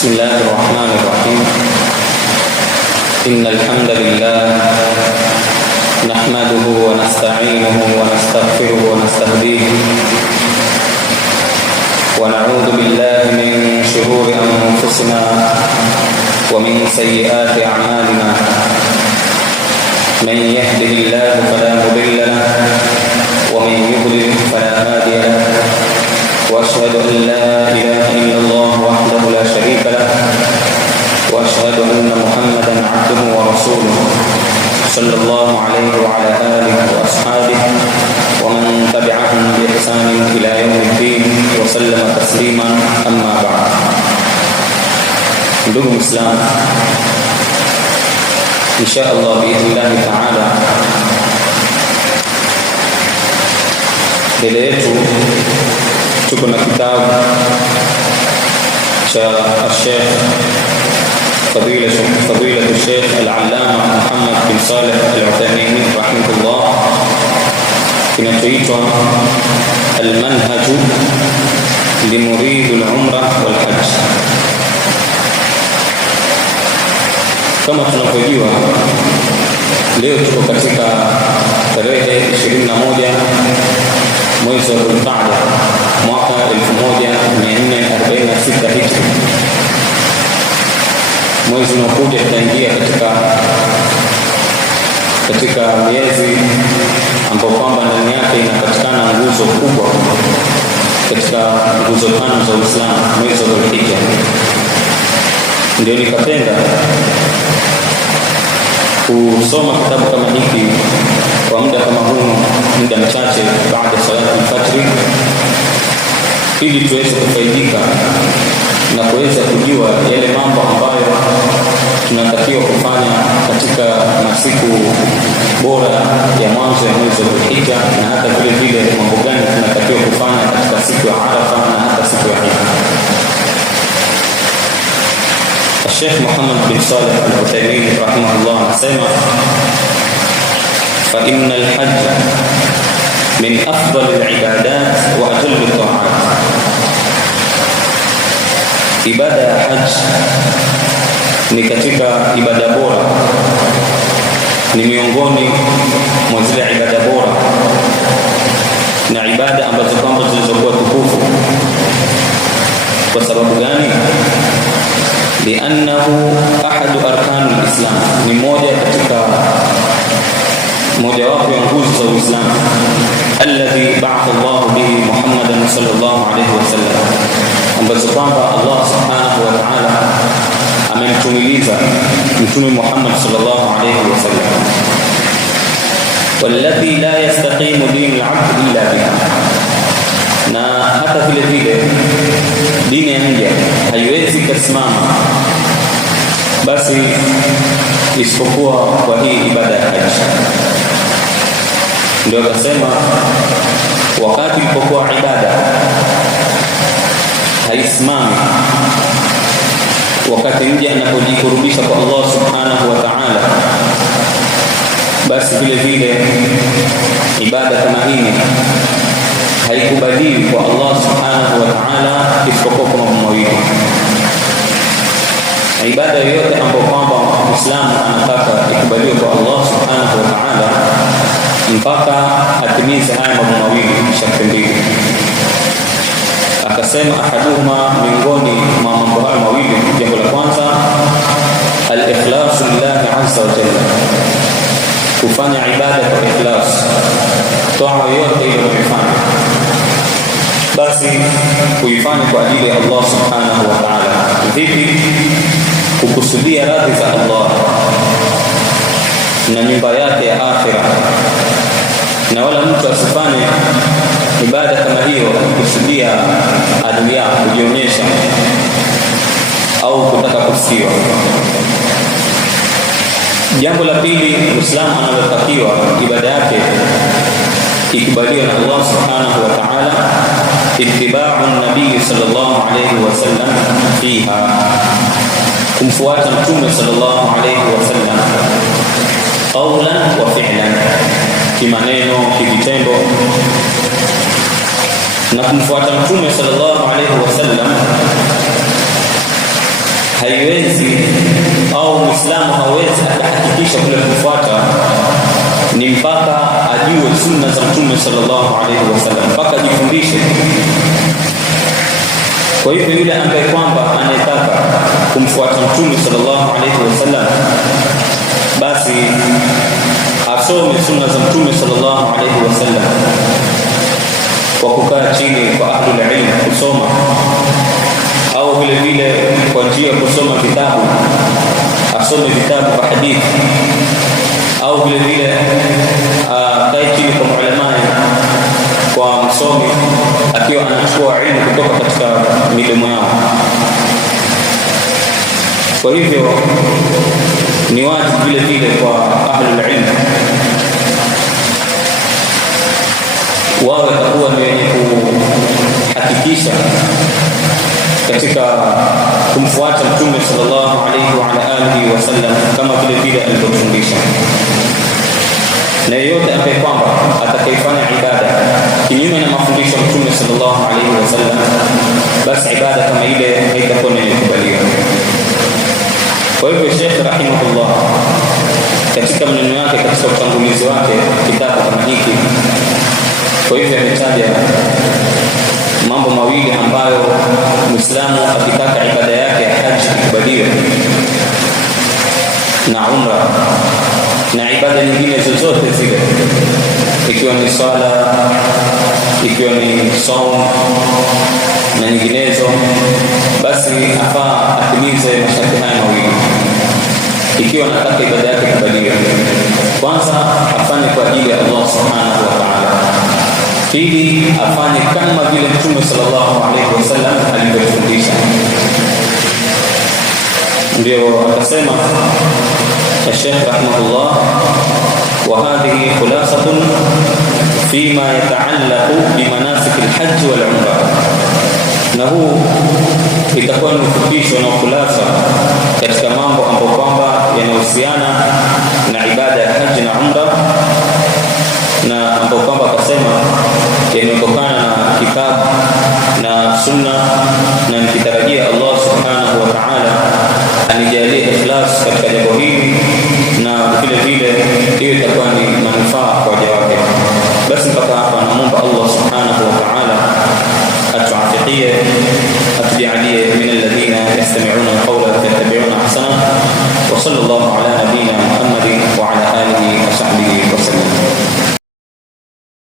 بسم الله الرحمن الرحيم. إن الحمد لله نحمده ونستعينه ونستغفره ونستهديه ونعوذ بالله من شرور أنفسنا ومن سيئات أعمالنا. من يهده الله فلا مضل له ومن يضلل فلا هادي له. وأشهد أن لا إله إلا الله وحده لا شريك له وأشهد أن محمدا عبده ورسوله صلى الله عليه وعلى آله وأصحابه ومن تبعهم بإحسان إلى يوم الدين وسلم تسليما. أما بعد. Ndugu Muislam, insha Allah biidhnillahi ta'ala, mbele yetu tuko na kitabu cha Sheikh Fadilatu Sheikh Al-Allama Muhammad bin Saleh Al-Uthaymeen rahimahullah, kinachoitwa Al-Manhaj Limurid Al-Umrah Wal-Hajj. Kama tunavyojua, leo tuko katika tarehe 21 mwezi wa Dhulqaada mwaka 1446 Hijri. Mwezi unaokuja tutaingia katika miezi ambapo kwamba ndani yake inapatikana nguzo kubwa katika nguzo tano za Uislamu, mwezi wa Dhulhijja. Ndio nikapenda kusoma kitabu kama hiki kwa muda kama huu, muda mchache baada ya salati al-fajr, ili tuweze kufaidika na kuweza kujua yale mambo ambayo tunatakiwa kufanya katika masiku bora ya mwanzo ya mwezi wa Dhulhijja, na hata vile vile mambo gani tunatakiwa kufanya katika siku ya Arafa na hata siku ya Eid. Sheikh Muhammad bin Saleh Al-Uthaymeen rahimahullah anasema, fa inna al-hajj min afdal al-ibadat wa ajall al-ta'at. Ibada ya hajj ni katika ibada bora, ni miongoni mwa zile ibada bora na ibada ambazo kwamba zilizokuwa tukufu. Kwa sababu gani? Li'annahu ahadu arkanul Islam, ni moja wapo ya nguzo za Uislamu, alladhi ba'atha Allah bihi Muhammadan sallallahu alayhi wasallam, ambazo kwamba Allah subhanahu wa ta'ala amemtumiliza Mtume Muhammad sallallahu alayhi wasallam, walladhi la yastaqimu dinu al-'abd illa biha, na hata vile vile dini ya mja haiwezi kusimama basi isipokuwa kwa hii ibada ya hajj. Ndio akasema, wakati ilipokuwa ibada haisimami, wakati mja anapojikurubisha kwa Allah subhanahu wa ta'ala, basi vile vile ibada kama hii haikubaliwi kwa Allah subhanahu wa ta'ala isipokuwa kwa mambo mawili. Ibada yoyote ambayo kwamba Muislamu anataka ikubaliwe kwa Allah subhanahu wa ta'ala, mpaka atimize haya mambo mawili, sharti mbili. Akasema ahaduhuma, miongoni mwa mambo haya mawili, jambo la kwanza al-ikhlasu lillahi azza wa jalla, kufanya ibada kwa ikhlas. Toa yoyote ile unayofanya basi kuifanya kwa ajili ya Allah subhanahu wa ta'ala. Vipi? Kukusudia radhi za Allah na nyumba yake ya akhira, na wala mtu asifanye ibada kama hiyo kukusudia adunia, kujionyesha au kutaka kusifiwa. Jambo la pili, Muislamu analotakiwa ibada yake ikubaliwe na Allah subhanahu wa ta'ala, ittiba'u an-nabiy sallallahu alayhi wa sallam fiha, kumfuata Mtume sallallahu alayhi wa sallam qawlan wa fi'lan, kimaneno, kivitendo. Na kumfuata Mtume sallallahu alayhi wa sallam haiwezi au Muislamu hawezi akahakikisha kule kufuata ni mpaka ajue sunna za Mtume sallallahu alaihi wasallam, mpaka ajifundishe. Kwa hivyo yule ambaye kwamba anataka kumfuata Mtume sallallahu alaihi wasallam, basi asome sunna za Mtume sallallahu alaihi wasallam kwa kukaa chini kwa ahlul ilm kusoma, au vile vile kwa njia kusoma vitabu, asome vitabu vya hadithi, au vile vile kae chini kwa maulama, kwa msomi akiwa anachukua ilmu kutoka katika midomo yao. Kwa hivyo ni wajibu vile vile kwa ahlul ilm wawe takuwa ni wenye kuhakikisha katika kumfuata Mtume sallallahu alayhi wa ala alihi wasallam kama vile vile alivyofundisha. Na yeyote ambaye kwamba atakayefanya ibada kinyume na mafundisho ya Mtume sallallahu alayhi wasallam, basi ibada kama ile haitakuwa inakubaliwa. Kwa hivyo Sheikh rahimahullah katika maneno yake, katika utangulizi wake kitabu kama hiki, kwa hivyo ametaja mambo mawili ambayo Muislamu akitaka ibada yake ya haji ikubaliwe, na umra na ibada nyingine zozote zile, ikiwa ni swala, ikiwa ni saum na nyinginezo, basi afaa atimize masharti haya mawili ikiwa anataka ibada yake ikubaliwe. Kwanza afanye kwa ajili ya Allah subhanahu wa ta'ala, pili afanye kama vile Mtume sallallahu alaihi wasallam alivyofundisha. Ndio akasema Sheikh rahimahullah, wa hadhihi khulasatun fima yataallaqu bimanasik alhajj wal umra, na huu itakuwa ni ufupisho na ukulasa katika mambo ambayo kwamba yanahusiana na ibada ya haji na umra, na ambapo kwamba akasema yamewekwa